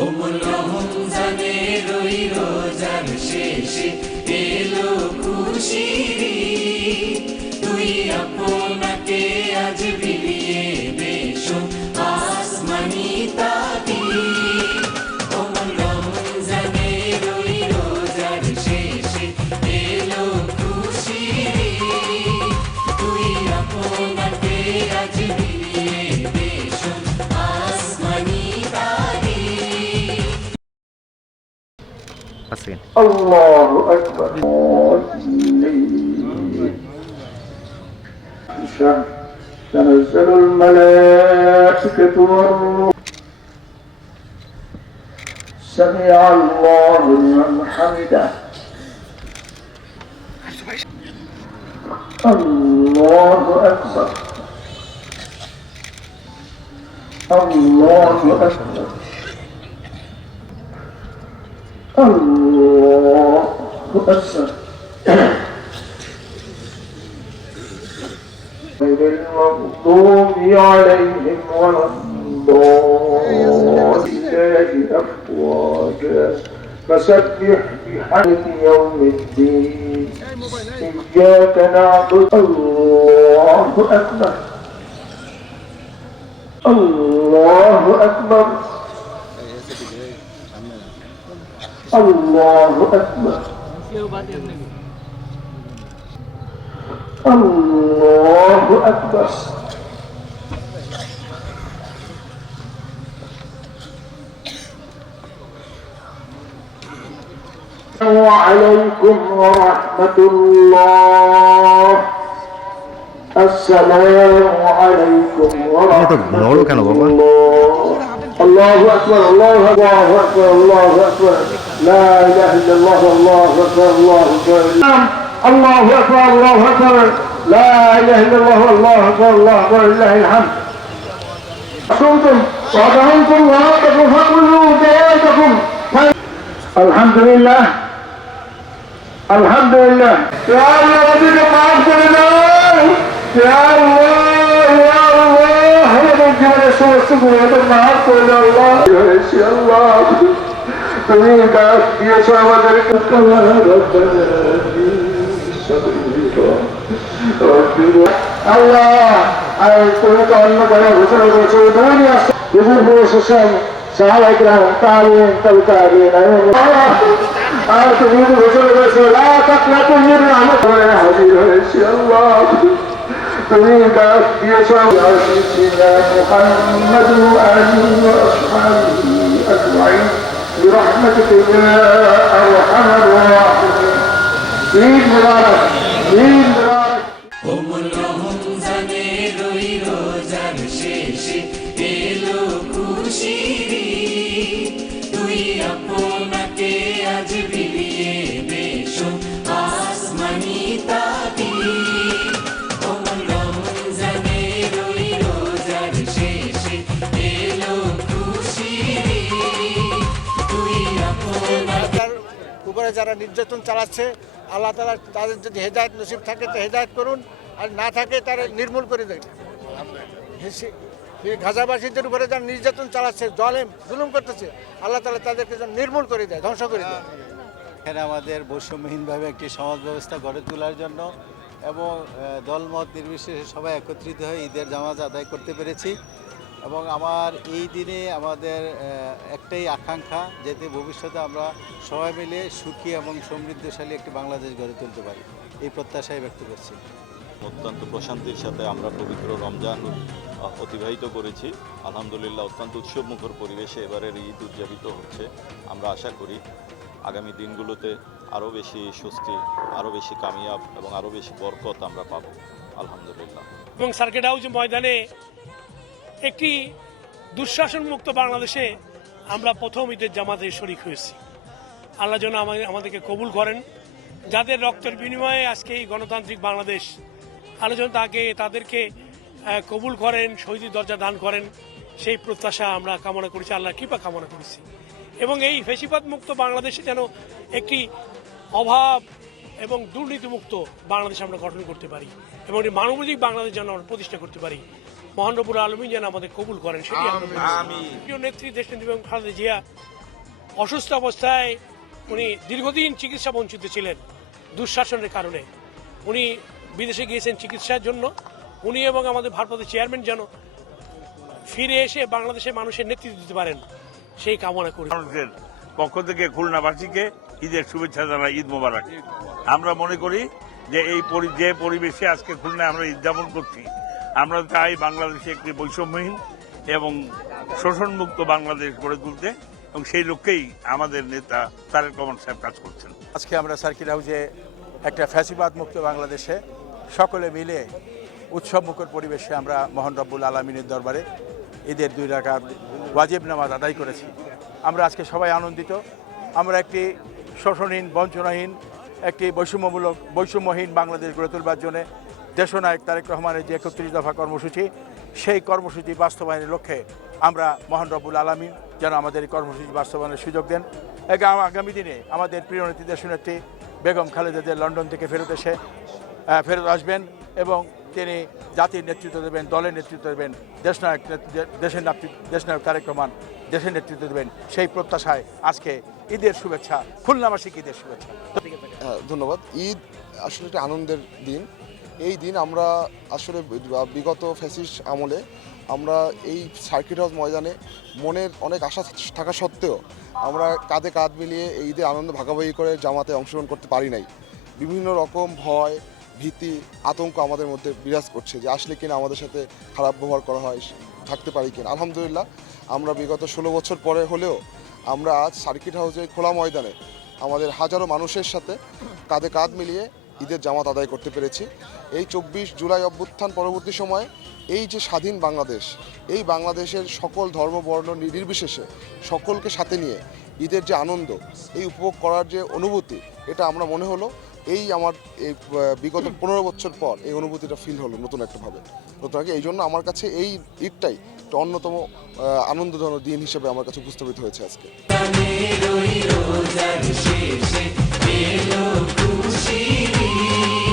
কোমল রমজানের রোজার শেষে এলো খুশির الله أكبر. تنزل الملائكة والروح. سمع الله لمن حمده. الله أكبر. الله أكبر. أكبر غير المغضوب عليهم ولا الضالين أفواجا فسبح بحمد يوم الدين إياك نعبد الله أكبر. الله أكبر. الله أكبر. الله أكبر عليكم ورحمة الله السلام عليكم ورحمة الله الله أكبر الله أكبر الله أكبر الله أكبر لا إله إلا الله الله أكبر الله أكبر. نعم، الله أكبر الله أكبر. لا إله إلا الله الله أكبر الله أكبر لله الحمد. صمتم وضعنتم وربكم فاقبلوا دعاءكم الحمد لله. الحمد لله. يا الله بك الحمد الله يا الله يا الله. يا من الله يا الله يا من الله يا الله. তুমি গাছ দিয়েছ আমাদেরকে আল্লাহ, আর তুমি তো অন্য করে ঘোষণা করেছ, তুমি আসো। বিভিন্ন প্রশাসন সাহাবাইকরাম তালিম তালিকারিন আর তুমি ঘোষণা করেছ, লা তাকলাতু মির রাহমাতিল্লাহ হাজির হয়েছি আল্লাহ। তুমি গাছ দিয়েছ মুহাম্মাদু আলী ওয়া আসহাবিহি আজমাইন। برحمتك يا ارحم الراحمين عيد مبارك عيد مبارك কোমল রমজানের ওই রোজার শেষে এলো খুশির ঈদ। তুই আপনাকে যারা নির্যাতন চালাচ্ছে আল্লাহ তালা তাদের যদি হেদায়ত নসিব থাকে তো হেদায়ত করুন আর না থাকে তারা নির্মূল করে এই গাজাবাসীদের উপরে যারা নির্যাতন চালাচ্ছে জলেম জুলুম করতেছে আল্লাহ তালা তাদেরকে যেন নির্মূল করে দেয় ধ্বংস করে দেয়। এখানে আমাদের বৈষম্যহীনভাবে একটি সমাজ ব্যবস্থা গড়ে তোলার জন্য এবং দলমত নির্বিশেষে সবাই একত্রিত হয়ে ঈদের জামাজ আদায় করতে পেরেছি। এবং আমার এই দিনে আমাদের একটাই আকাঙ্ক্ষা যাতে ভবিষ্যতে আমরা সবাই মিলে সুখী এবং সমৃদ্ধশালী একটি বাংলাদেশ গড়ে তুলতে পারি। এই প্রত্যাশাই ব্যক্ত করছি। অত্যন্ত প্রশান্তির সাথে আমরা পবিত্র রমজান অতিবাহিত করেছি। আলহামদুলিল্লাহ অত্যন্ত উৎসবমুখর পরিবেশে এবারের ঈদ উদযাপিত হচ্ছে। আমরা আশা করি আগামী দিনগুলোতে আরও বেশি স্বস্তি আরও বেশি কামিয়াব এবং আরও বেশি বরকত আমরা পাবো। আলহামদুলিল্লাহ। এবং সার্কিট হাউস ময়দানে একটি দুঃশাসন মুক্ত বাংলাদেশে আমরা প্রথম ঈদের জামাতে শরিক হয়েছি। আল্লাহ যেন আমাদের আমাদেরকে কবুল করেন। যাদের রক্তের বিনিময়ে আজকে এই গণতান্ত্রিক বাংলাদেশ, আল্লাহ যেন তাকে তাদেরকে কবুল করেন শহীদ দরজা দান করেন। সেই প্রত্যাশা আমরা কামনা করেছি আল্লাহ কৃপা কামনা করেছি। এবং এই ফেসিবাদ মুক্ত বাংলাদেশে যেন একটি অভাব এবং দুর্নীতিমুক্ত বাংলাদেশ আমরা গঠন করতে পারি। এবং একটি মানবাধিক বাংলাদেশ যেন আমরা প্রতিষ্ঠা করতে পারি। মহানবুর আলমী যেন আমাদের কবুল করেন সেটি আমি প্রিয় নেত্রী বেগম খালেদা জিয়া অসুস্থ অবস্থায় উনি দীর্ঘদিন চিকিৎসা বঞ্চিত ছিলেন দুঃশাসনের কারণে। উনি বিদেশে গিয়েছেন চিকিৎসার জন্য। উনি এবং আমাদের ভারপ্রাপ্ত চেয়ারম্যান যেন ফিরে এসে বাংলাদেশের মানুষের নেতৃত্ব দিতে পারেন সেই কামনা করি। মানুষের পক্ষ থেকে খুলনাবাসীকে ঈদের শুভেচ্ছা জানাই ঈদ মোবারক। আমরা মনে করি যে এই পরি- যে পরিবেশে আজকে খুলনায় আমরা ঈদ যাপন করছি আমরা চাই বাংলাদেশে একটি বৈষম্যহীন এবং শোষণমুক্ত বাংলাদেশ গড়ে তুলতে এবং সেই লক্ষ্যেই আমাদের নেতা তারেক রহমান সাহেব কাজ করছেন। আজকে আমরা সার্কিট হাউসে একটা ফ্যাসিবাদ মুক্ত বাংলাদেশে সকলে মিলে উৎসব মুখর পরিবেশে আমরা মোহন রব্বুল আলমিনের দরবারে ঈদের দুই রাকাত ওয়াজিব নামাজ আদায় করেছি। আমরা আজকে সবাই আনন্দিত। আমরা একটি শোষণহীন, বঞ্চনাহীন, একটি বৈষম্যমূলক, বৈষম্যহীন বাংলাদেশ গড়ে তোলবার জন্যে দেশনায়ক তারেক রহমানের যে একত্রিশ দফা কর্মসূচি, সেই কর্মসূচি বাস্তবায়নের লক্ষ্যে আমরা মহান রব্বুল আলমিন যেন আমাদের এই কর্মসূচি বাস্তবায়নের সুযোগ দেন। আগামী দিনে আমাদের প্রিয় নেত্রী, দেশনেত্রী বেগম খালেদাদের লন্ডন থেকে ফেরত এসে ফেরত আসবেন এবং তিনি জাতির নেতৃত্ব দেবেন, দলের নেতৃত্ব দেবেন, দেশনায়ক দেশের দেশনায়ক তারেক রহমান দেশের নেতৃত্ব দেবেন। সেই প্রত্যাশায় আজকে ঈদের শুভেচ্ছা, খুলনাবাসীকে ঈদের শুভেচ্ছা। ধন্যবাদ। ঈদ আসলে একটা আনন্দের দিন। এই দিন আমরা আসলে বিগত ফ্যাসিস্ট আমলে আমরা এই সার্কিট হাউস ময়দানে মনের অনেক আশা থাকা সত্ত্বেও আমরা কাঁধে কাঁধ মিলিয়ে এই ঈদের আনন্দ ভাগাভাগি করে জামাতে অংশগ্রহণ করতে পারি নাই। বিভিন্ন রকম ভয়, ভীতি, আতঙ্ক আমাদের মধ্যে বিরাজ করছে যে আসলে কিনা আমাদের সাথে খারাপ ব্যবহার করা হয়, থাকতে পারি কিনা। আলহামদুলিল্লাহ, আমরা বিগত ষোলো বছর পরে হলেও আমরা আজ সার্কিট হাউসে খোলা ময়দানে আমাদের হাজারো মানুষের সাথে কাঁধে কাঁধ মিলিয়ে ঈদের জামাত আদায় করতে পেরেছি। এই চব্বিশ জুলাই অভ্যুত্থান পরবর্তী সময়ে এই যে স্বাধীন বাংলাদেশ এই বাংলাদেশের সকল ধর্ম বর্ণ নির্বিশেষে সকলকে সাথে নিয়ে ঈদের যে আনন্দ এই উপভোগ করার যে অনুভূতি এটা আমরা মনে হলো এই আমার এই বিগত পনেরো বছর পর এই অনুভূতিটা ফিল হলো নতুন একটাভাবে নতুন আগে এই জন্য আমার কাছে এই ঈদটাই একটা অন্যতম আহ, আনন্দজনক দিন হিসেবে আমার কাছে উপস্থাপিত হয়েছে আজকে। রোজার শেষে এলো খুশির ঈদ।